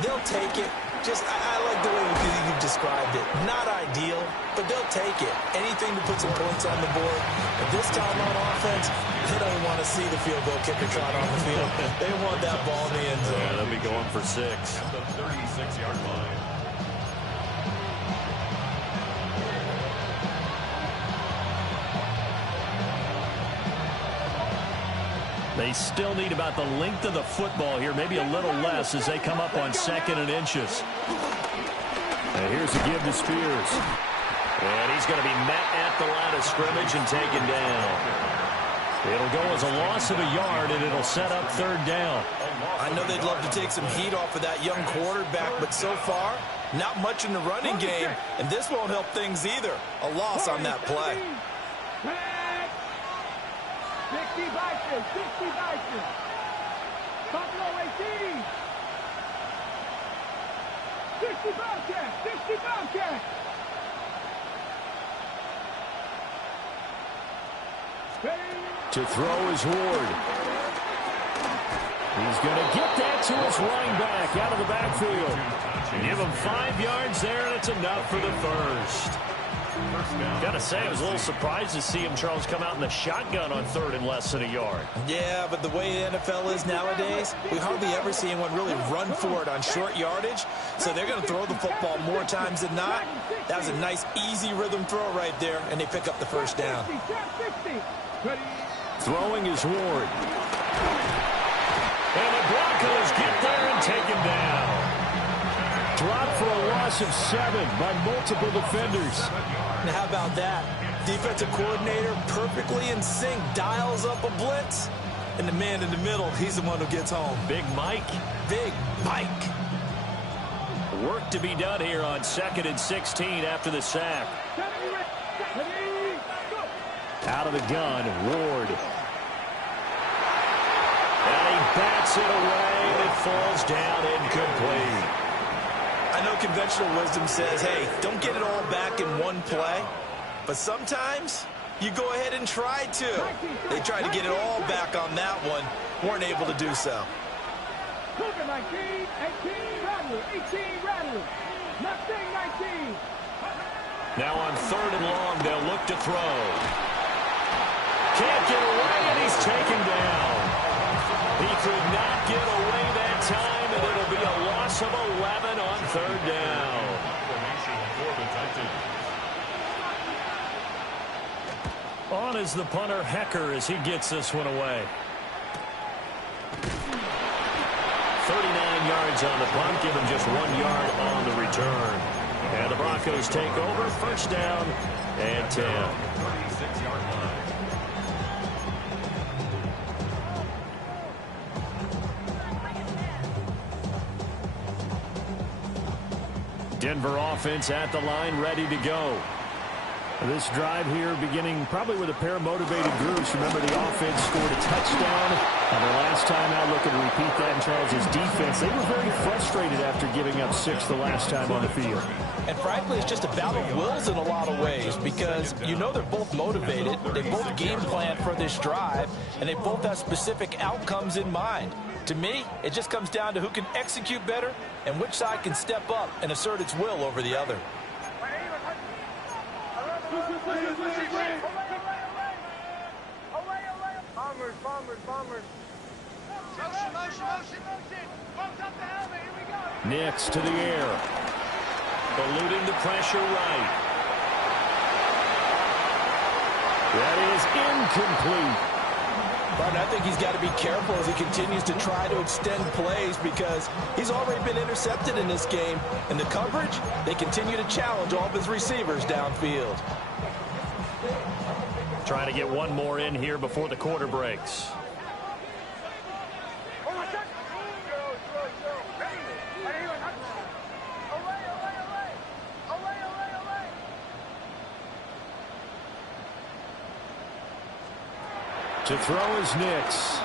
They'll take it. I like the way you described it. Not ideal, but they'll take it. Anything to put some points on the board. But this time on offense, they don't want to see the field goal kicker trot on the field. They want that ball in the end zone. Yeah, they'll be going for 6. At the 36-yard line. They still need about the length of the football here, maybe a little less as they come up on 2nd and inches. And here's a give to Spears. And he's going to be met at the line of scrimmage and taken down. It'll go as a loss of a yard, and it'll set up 3rd down. I know they'd love to take some heat off of that young quarterback, but so far, not much in the running game, and this won't help things either. A loss on that play. 60 Vikings, 60 Vikings. Buffalo 18. 60 Bobcats, 60 Bobcats. To throw is Ward. He's going to get that to his running back out of the backfield. Give him 5 yards there, and it's enough for the first. Got to say, I was a little surprised to see him, Charles, come out in the shotgun on 3rd and less than a yard. Yeah, but the way the NFL is nowadays, we hardly ever see anyone really run for it on short yardage. So they're going to throw the football more times than not. That was a nice, easy rhythm throw right there, and they pick up the first down. Throwing is Ward. And the Broncos get there and take him down. Dropped for a loss of 7 by multiple defenders. Now, how about that? Defensive coordinator perfectly in sync, dials up a blitz. And the man in the middle, he's the one who gets home. Big Mike. Big Mike. Work to be done here on 2nd and 16 after the sack. Out of the gun, Ward. And he bats it away, and it falls down incomplete. I know conventional wisdom says, hey, don't get it all back in one play. But sometimes you go ahead and try to. They tried to get it all back on that one. Weren't able to do so. Cougar 19, 18, Rattler, 18, Rattler. Mustang 19. Now on 3rd and long, they'll look to throw. Can't get away, and he's taken down. He could not get away that time, and it'll be a loss of 11 on 3rd down. On is the punter, Hecker, as he gets this one away. 39 yards on the punt, give him just 1 yard on the return. And the Broncos take over, 1st down and 10. 36-yard line. Denver offense at the line, ready to go. This drive here beginning probably with a pair of motivated groups. Remember, the offense scored a touchdown on their last time out. Looking to repeat that in Charles's defense. They were very frustrated after giving up 6 the last time on the field. And frankly, it's just a battle of wills in a lot of ways because you know they're both motivated. They both game plan for this drive, and they both have specific outcomes in mind. To me, it just comes down to who can execute better and which side can step up and assert its will over the other. Bombers. Motion. Bumps up the helmet. Here we go. Nix to the air. Eluding the pressure right. That is incomplete. But I think he's got to be careful as he continues to try to extend plays because he's already been intercepted in this game. And the coverage, they continue to challenge all of his receivers downfield. Trying to get one more in here before the quarter breaks. To throw is Nix.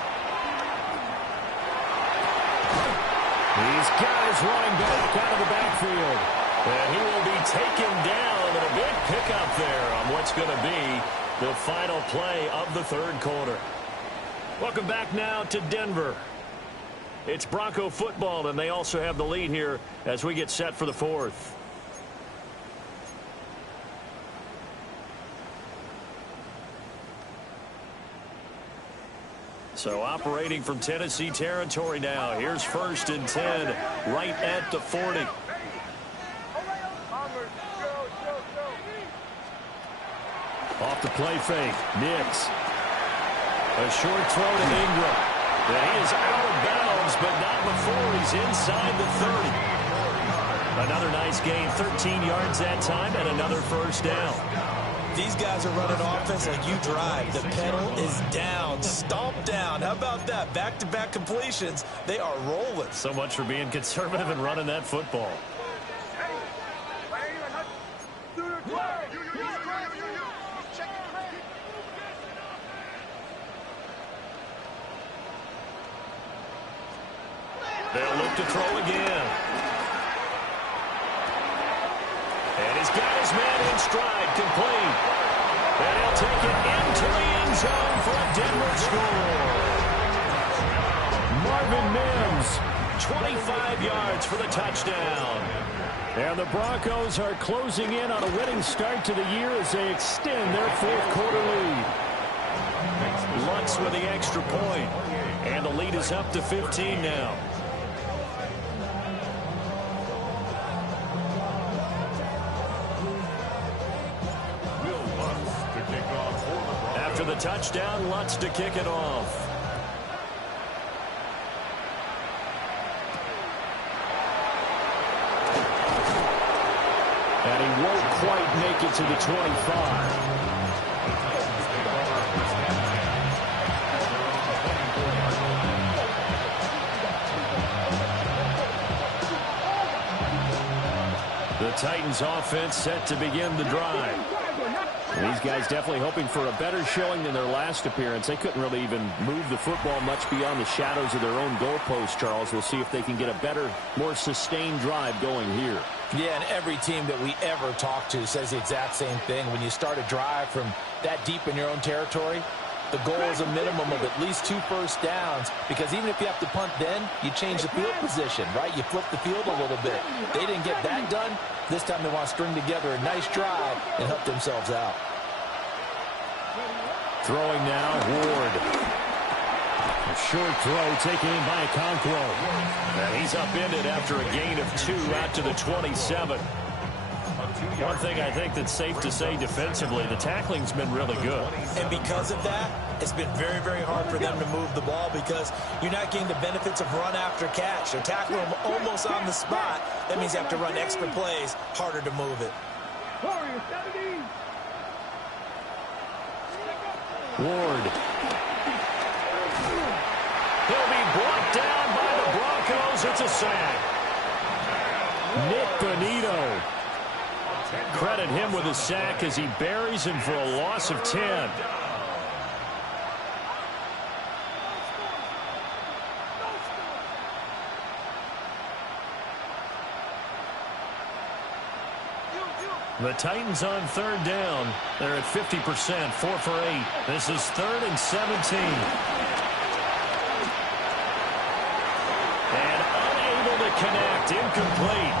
He's got his running back out of the backfield. And he will be taken down, and a big pickup there on what's going to be the final play of the 3rd quarter. Welcome back now to Denver. It's Bronco football, and they also have the lead here as we get set for the 4th. So operating from Tennessee territory now. Here's 1st and 10 right at the 40. Off the play fake. Nix. A short throw to Ingram. And he is out of bounds, but not before he's inside the 30. Another nice gain. 13 yards that time and another 1st down. These guys are running offense like you drive. The pedal is down, stomped down. How about that? Back-to-back completions. They are rolling. So much for being conservative and running that football. They'll look to throw again. And he's got his man in stride, complete. And he'll take it into the end zone for a Denver score. Marvin Mims, 25 yards for the touchdown. And the Broncos are closing in on a winning start to the year as they extend their 4th quarter lead. Lutz with the extra point. And the lead is up to 15 now. After the touchdown, Lutz to kick it off. And he won't quite make it to the 25. The Titans offense set to begin the drive. And these guys definitely hoping for a better showing than their last appearance. They couldn't really even move the football much beyond the shadows of their own goalpost, Charles. We'll see if they can get a better, more sustained drive going here. Yeah, and every team that we ever talk to says the exact same thing. When you start a drive from that deep in your own territory, The goal is a minimum of at least 2 first downs, because even if you have to punt then, you change the field position, right? You flip the field a little bit. They didn't get that done. This time they want to string together a nice drive and help themselves out. Throwing now, Ward. A short throw taken in by Okonkwo. And he's upended after a gain of 2 out to the 27. One thing I think that's safe to say defensively, the tackling's been really good. And because of that, it's been very, very hard for them to move the ball because you're not getting the benefits of run after catch. They're tackling them almost on the spot. That means you have to run extra plays, harder to move it. Ward. He'll be brought down by the Broncos. It's a sack. Nick Bonito. Credit him with a sack as he buries him for a loss of 10. The Titans on 3rd down. They're at 50%, 4 for 8. This is 3rd and 17. And unable to connect, incomplete.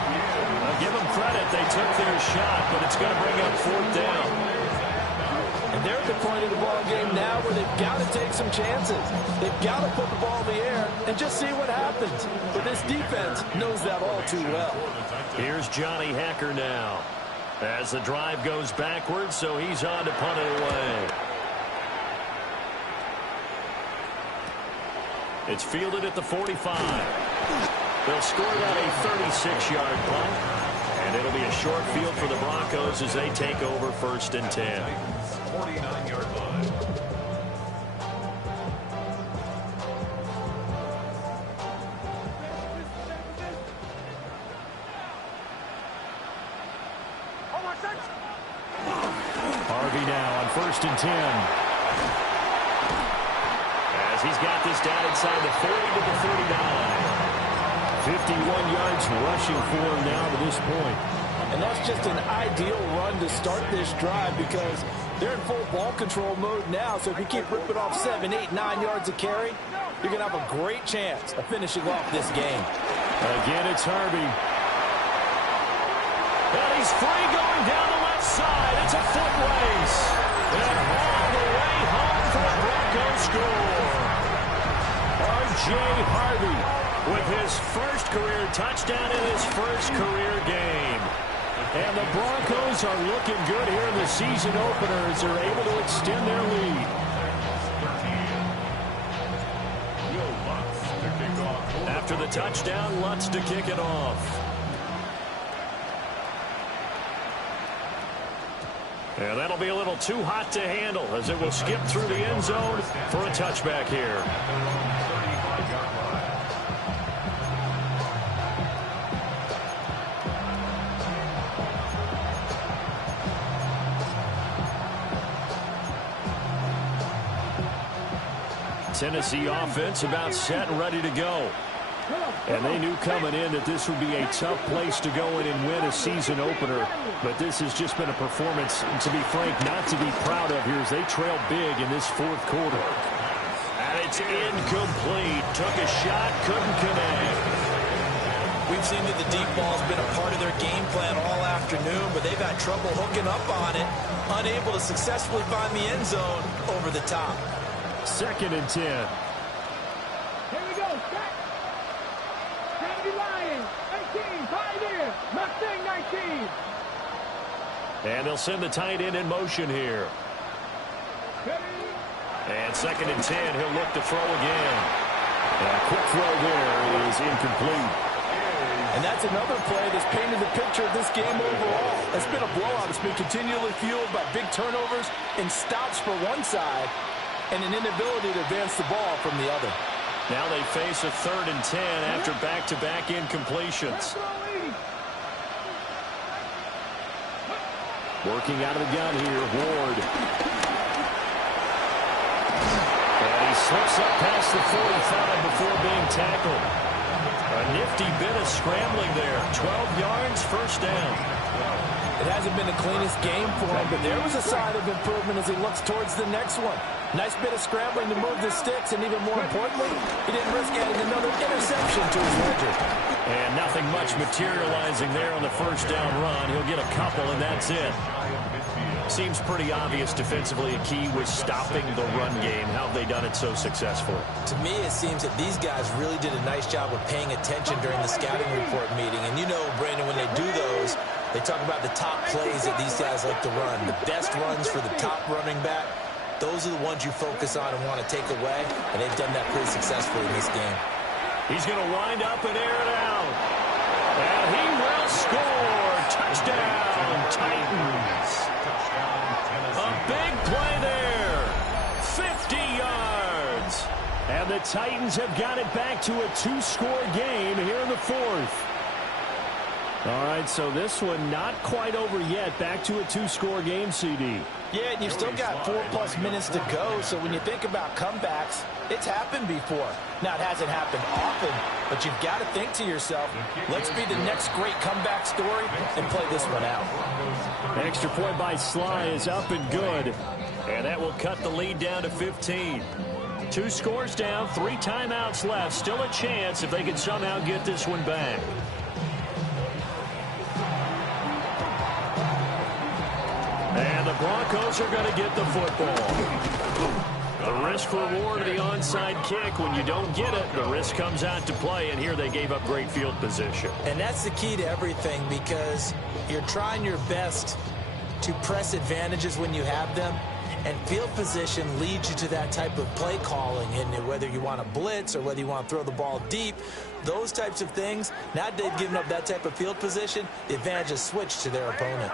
I'll give them credit, they took their shot, but it's going to bring up 4th down. And they're at the point of the ball game now where they've got to take some chances. They've got to put the ball in the air and just see what happens. But this defense knows that all too well. Here's Johnny Hacker now. As the drive goes backwards, so he's on to punt it away. It's fielded at the 45. They'll score that a 36-yard punt, and it'll be a short field for the Broncos as they take over 1st and 10. 49-yard line. Harvey now on 1st and 10. As he's got this down inside the 40 to the 39. 51 yards rushing for him now to this point. And that's just an ideal run to start this drive because they're in full ball control mode now. So if you keep ripping off 7, 8, 9 yards a carry, you're going to have a great chance of finishing off this game. Again, it's Harvey. And he's free going down the left side. It's a foot race. And all the way home for a Broncos score. R.J. Harvey with his first career touchdown in his first career game. And the Broncos are looking good here in the season opener as they're able to extend their lead. After the touchdown, Lutz to kick it off. And that'll be a little too hot to handle as it will skip through the end zone for a touchback here. Tennessee offense about set and ready to go. And they knew coming in that this would be a tough place to go in and win a season opener. But this has just been a performance, to be frank, not to be proud of here as they trail big in this 4th quarter. And it's incomplete. Took a shot, couldn't connect. We've seen that the deep ball's been a part of their game plan all afternoon, but they've had trouble hooking up on it, unable to successfully find the end zone over the top. 2nd and 10. Here we go. Set. Lions. 18. Pioneer. Mustang 19. And they'll send the tight end in motion here. And 2nd and 10. He'll look to throw again. And a quick throw there is incomplete. And that's another play that's painted the picture of this game overall. It's been a blowout. It's been continually fueled by big turnovers and stops for one side and an inability to advance the ball from the other. Now they face a 3rd and 10 after back-to-back incompletions. Working out of the gun here, Ward. And he slips up past the 45 before being tackled. A nifty bit of scrambling there. 12 yards, 1st down. It hasn't been the cleanest game for him, but there was a sign of improvement as he looks towards the next one. Nice bit of scrambling to move the sticks, and even more importantly, he didn't risk adding another interception to his ledger. And nothing much materializing there on the first down run. He'll get a couple, and that's it. Seems pretty obvious defensively a key was stopping the run game. How have they done it so successfully? To me, it seems that these guys really did a nice job of paying attention during the scouting report meeting. And you know, Brandon, when they do those, they talk about the top plays that these guys like to run. The best runs for the top running back, those are the ones you focus on and want to take away. And they've done that pretty successfully in this game. He's going to wind up and air it out. And he will score. Touchdown, Titans. A big play there. 50 yards. And the Titans have got it back to a 2-score game here in the fourth. All right, so this one not quite over yet. Back to a 2-score game, CD. Yeah, and you've still got 4+ minutes to go, so when you think about comebacks, it's happened before. Now, it hasn't happened often, but you've got to think to yourself, let's be the next great comeback story and play this one out. Extra point by Sly is up and good, and that will cut the lead down to 15. 2 scores down, 3 timeouts left. Still a chance if they can somehow get this one back. And the Broncos are going to get the football. The risk-reward of the onside kick. When you don't get it, the risk comes out to play, and here they gave up great field position. And that's the key to everything, because you're trying your best to press advantages when you have them, and field position leads you to that type of play calling. And whether you want to blitz or whether you want to throw the ball deep, those types of things, now they've given up that type of field position, the advantage is switched to their opponent.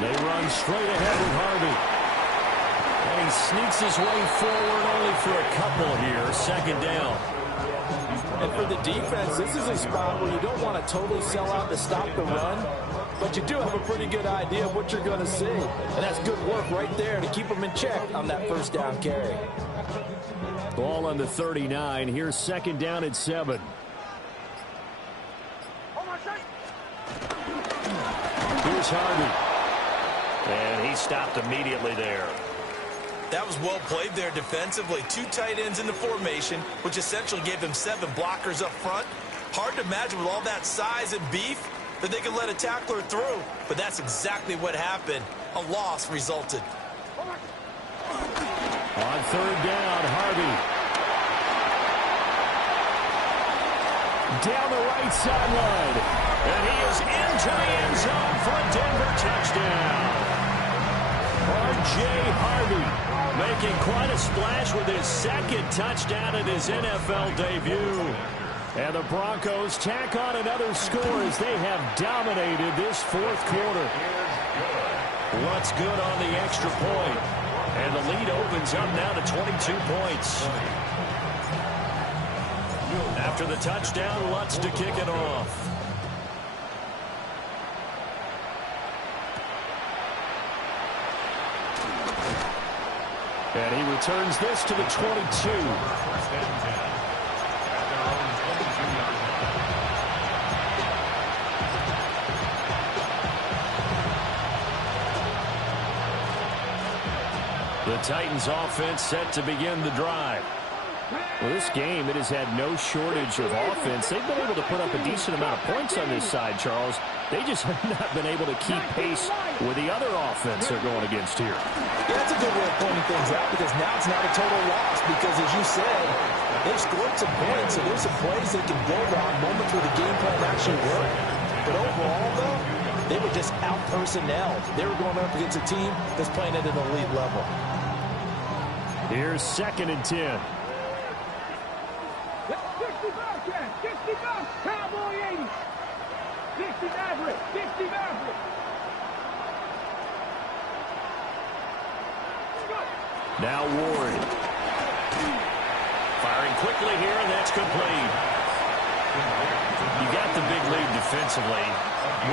They run straight ahead with Harvey. And he sneaks his way forward only for a couple here. Second down. And for the defense, this is a spot where you don't want to totally sell out to stop the run, but you do have a pretty good idea of what you're going to see. And that's good work right there to keep them in check on that first down carry. Ball on the 39. Here's second down at 7. Here's Harvey. And he stopped immediately there. That was well played there defensively. 2 tight ends in the formation, which essentially gave them 7 blockers up front. Hard to imagine with all that size and beef that they could let a tackler through. But that's exactly what happened. A loss resulted. On third down, Harvey. Down the right sideline. And he is into the end zone for a Denver touchdown. R.J. Harvey making quite a splash with his second touchdown in his NFL debut. And the Broncos tack on another score as they have dominated this fourth quarter. What's good on the extra point? And the lead opens up now to 22 points. After the touchdown, Lutz to kick it off. And he returns this to the 22. The Titans offense set to begin the drive. Well, this game, it has had no shortage of offense. They've been able to put up a decent amount of points on this side, Charles. They just have not been able to keep pace with the other offense they're going against here. Yeah, that's a good way of pointing things out, because now it's not a total loss, because as you said, they've scored some points, so there's some plays they can build on, moments where the game plan actually worked. But overall, though, they were just out-personnelled. They were going up against a team that's playing at an elite level. Here's second and 10. 65, Cowboy 80. 60 Maverick, 60 Maverick. Now Ward. Firing quickly here, and that's complete. You got the big lead defensively.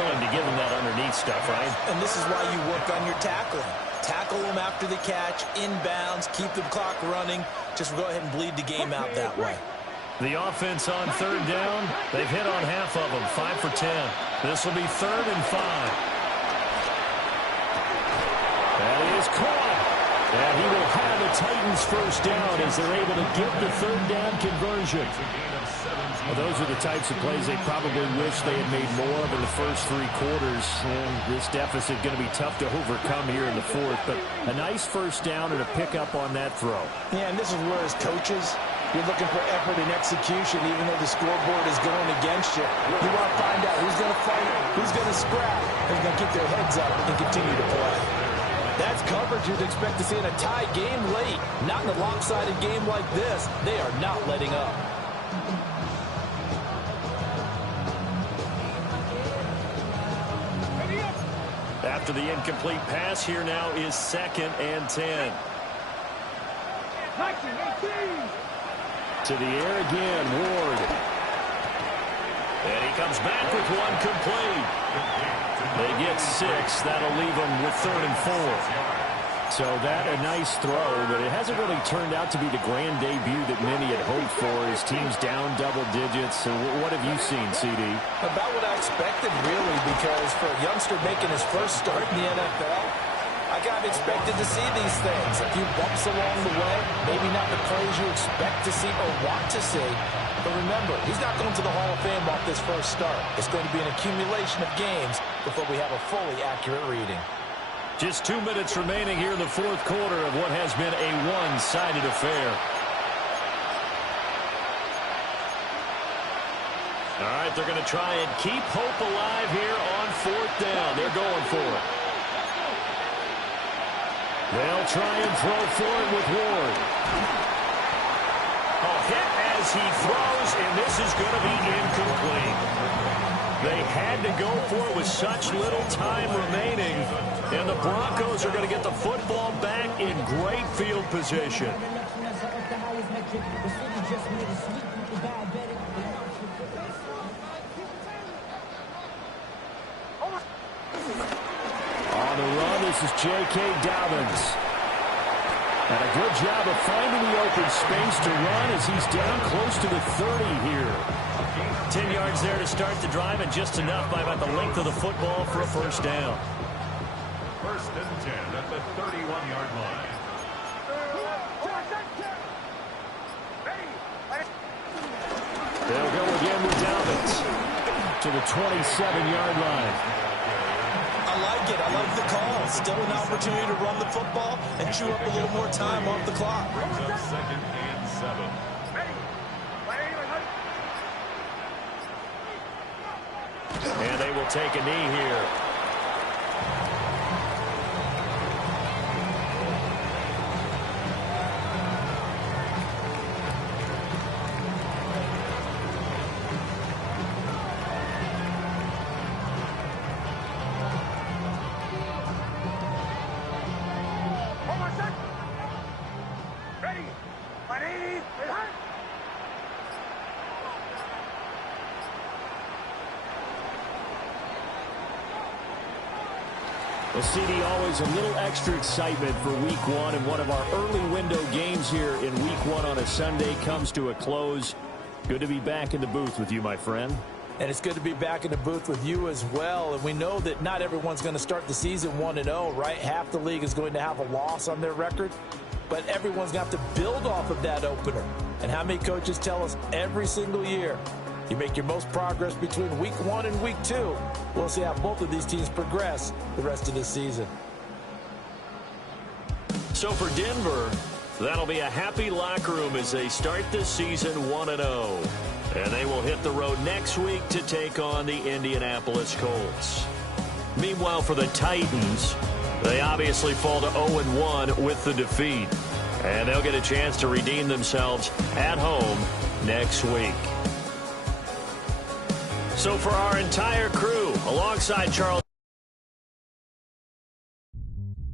Willing to give them that underneath stuff, right? And this is why you work on your tackling. Tackle them after the catch, inbounds, keep the clock running. Just go ahead and bleed the game out that way. The offense on third down, they've hit on half of them, 5 for 10. This will be 3rd and 5. That is caught. And he will have the Titans first down as they're able to get the 3rd down conversion. Well, those are the types of plays they probably wish they had made more of in the first 3 quarters. And this deficit going to be tough to overcome here in the 4th. But a nice first down and a pickup on that throw. Yeah, and this is where as coaches, you're looking for effort and execution even though the scoreboard is going against you. You want to find out who's going to fight, who's going to scrap, who's going to keep their heads up and continue to play. That's coverage you'd expect to see in a tie game late. Not in a lopsided game like this. They are not letting up. After the incomplete pass, here now is 2nd and 10. 19-18. To the air again, Ward. And he comes back with one complete. They get 6. That'll leave them with 3rd and 4. So that a nice throw, but it hasn't really turned out to be the grand debut that many had hoped for. His team's down double digits. So what have you seen, CD? About what I expected, really, because for a youngster making his first start in the NFL, I kind of expected to see these things. A few bumps along the way, maybe not the plays you expect to see or want to see. But remember, he's not going to the Hall of Fame off this first start. It's going to be an accumulation of games before we have a fully accurate reading. Just 2 minutes remaining here in the 4th quarter of what has been a one-sided affair. All right, they're going to try and keep hope alive here on 4th down. They're going for it. They'll try and throw for it with Ward. A hit as he throws, and this is going to be incomplete. They had to go for it with such little time remaining, and the Broncos are going to get the football back in great field position. On the run, this is J.K. Dobbins. And a good job of finding the open space to run as he's down close to the 30 here. 10 yards there to start the drive, and just enough by about the length of the football for a first down. 1st and 10 at the 31-yard line. They'll go again with Dobbins to the 27-yard line. I like it. I like the call. Still an opportunity to run the football and chew up a little more time off the clock. Brings up 2nd and 7. And they will take a knee here. Well, CD, always a little extra excitement for Week 1, and one of our early window games here in Week 1 on a Sunday comes to a close. Good to be back in the booth with you, my friend. And it's good to be back in the booth with you as well. And we know that not everyone's going to start the season 1-0, right? Half the league is going to have a loss on their record. But everyone's going to have to build off of that opener. And how many coaches tell us every single year, you make your most progress between Week 1 and Week 2. We'll see how both of these teams progress the rest of this season. So for Denver, that'll be a happy locker room as they start this season 1-0. And they will hit the road next week to take on the Indianapolis Colts. Meanwhile, for the Titans, they obviously fall to 0-1 with the defeat. And they'll get a chance to redeem themselves at home next week. So for our entire crew, alongside Charles